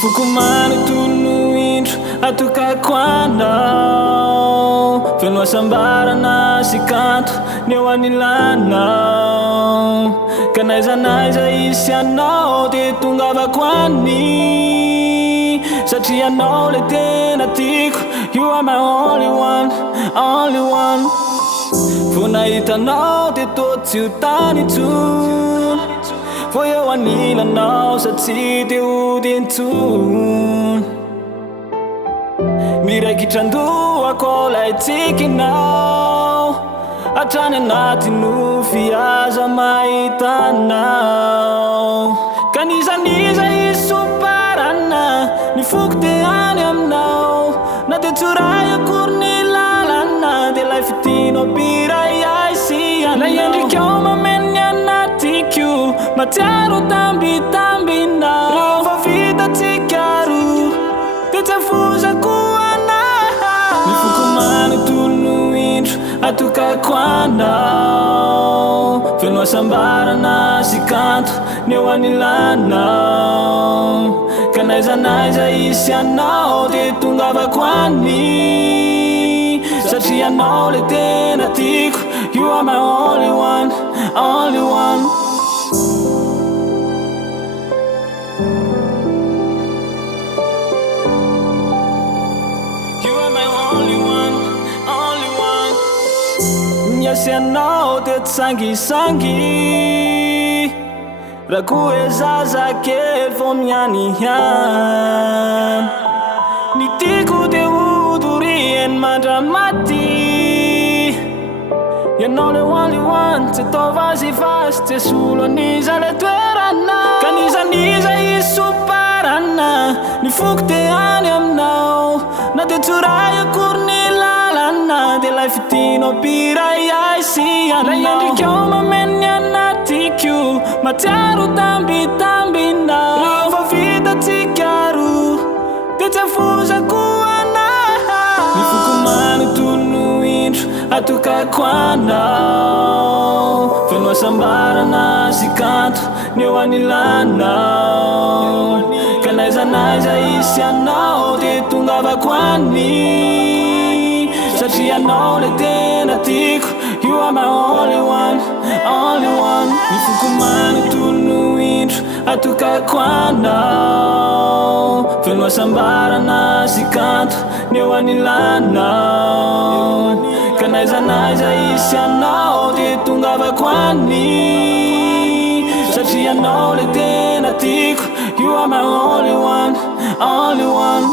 Foko manontolo indro atokako anao, feno asambarana sy kanto ny eo anilanao. Ka naiza naiza isy anao de tongavako any, satria anao le tena tiako. You are my only one, only one. Vo nahitanao de tô tsy ho tany intsony, vo eo anilanao sa tsy de ody intsony. Miraikitrandohako lay tsikinao, hatrany anaty nofy aza mahitanao. Ka nizaniza isoparana ny foko te any aminao, na de tsoray akory ny lalana de lay fitinao piray aisy anao. Lay endrikao mameny anatiko, matsiaro tambitambinao. Rehefa vitatsika roa de tsy afozako anao. Ny foko manontolo indro atokako anao, feno asambarana sy kanto ny eo anilanao. Ka naiza naiza isy anao de tongavako any, satria anao le tena tiako. You are my only one, only one. You are my only one, only one. Niasy anao de tsangisangy, raha koa hoe zazakely vo mianiany. Ny tiako de hodorien mandramaty, ianao le only one. Tsy atao vazivazy, tsy esolo aniza le toerana. Ka nizaniza isoparana ny foko te any aminao, na de tsoray akory ny lalana de lay fitinao piray aisy anao. Lay endrikao mameny anatiko, matsiaro tambitambinao. Rehefa vitatsika roa de tsy afozako anao. Ny foko manontolo indro atokako anao, feno asambarana sy kanto ny eo anilanao. Ka naiza naiza isy anao de tongavako any, satria anao le tena tiako. You are my only one, only one. Ny foko manontolo indro atokako anao, feno asambarana sy kanto ny eo anilanao. Ka naiza naiza isy anao de tongavako any, satria anao le tena tiako. You are my only one, only one.